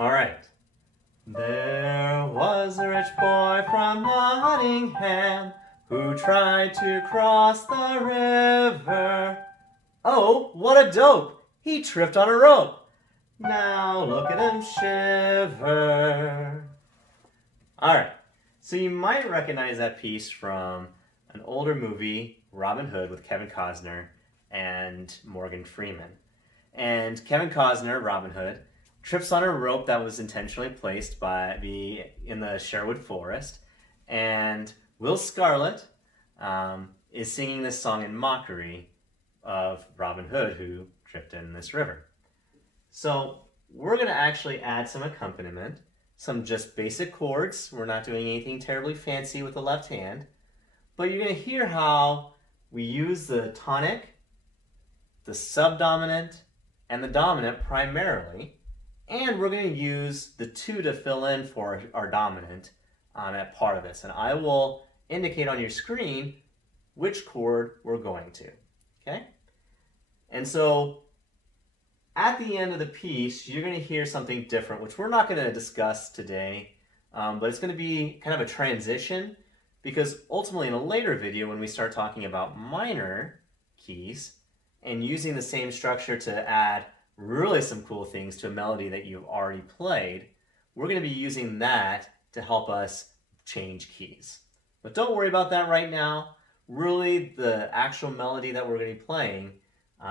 All right. There was a rich boy from Nottingham who tried to cross the river. Oh, what a dope! He tripped on a rope. Now look at him shiver. All right. So you might recognize that piece from an older movie, Robin Hood, with Kevin Costner and Morgan Freeman. And Kevin Costner, Robin Hood, trips on a rope that was intentionally placed in the Sherwood Forest. And Will Scarlet is singing this song in mockery of Robin Hood, who tripped in this river. So we're going to actually add some accompaniment, some just basic chords. We're not doing anything terribly fancy with the left hand, but you're going to hear how we use the tonic, the subdominant, and the dominant primarily, and we're going to use the two to fill in for our dominant at part of this. And I will indicate on your screen which chord we're going to, okay? And so at the end of the piece, you're going to hear something different, which we're not going to discuss today, but it's going to be kind of a transition, because ultimately in a later video, when we start talking about minor keys and using the same structure to add really some cool things to a melody that you've already played, we're going to be using that to help us change keys. But don't worry about that right now. Really, the actual melody that we're going to be playing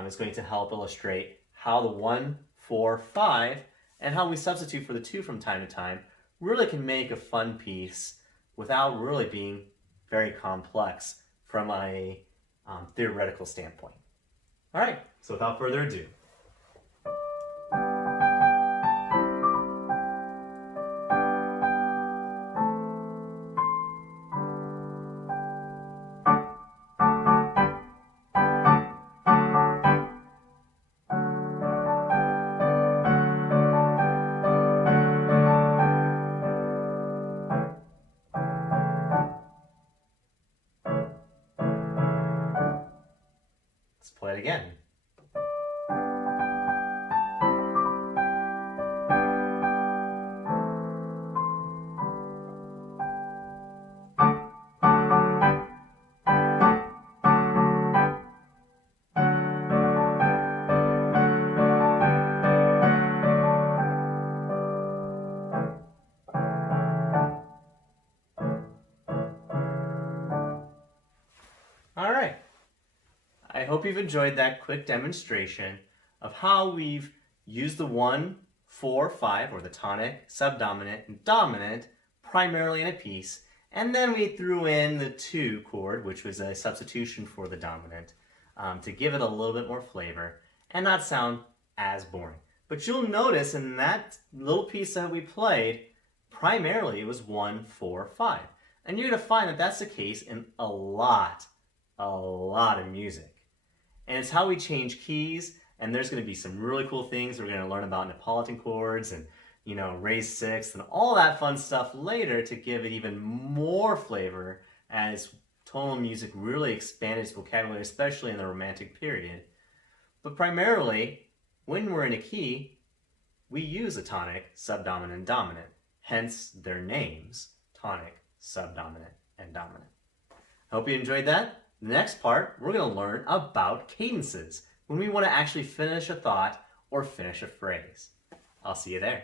is going to help illustrate how the 1, 4, 5, and how we substitute for the 2 from time to time really can make a fun piece without really being very complex from a theoretical standpoint. All right, so without further ado. Let's play it again. All right. I hope you've enjoyed that quick demonstration of how we've used the 1, 4, 5, or the tonic, subdominant, and dominant primarily in a piece, and then we threw in the 2 chord, which was a substitution for the dominant, to give it a little bit more flavor and not sound as boring. But you'll notice in that little piece that we played, primarily it was 1, 4, 5. And you're going to find that that's the case in a lot of music. And it's how we change keys, and there's going to be some really cool things we're going to learn about Neapolitan chords and, raised sixth and all that fun stuff later to give it even more flavor as tonal music really expanded its vocabulary, especially in the Romantic period. But primarily, when we're in a key, we use a tonic, subdominant, and dominant. Hence their names, tonic, subdominant, and dominant. I hope you enjoyed that. The next part, we're going to learn about cadences when we want to actually finish a thought or finish a phrase. I'll see you there.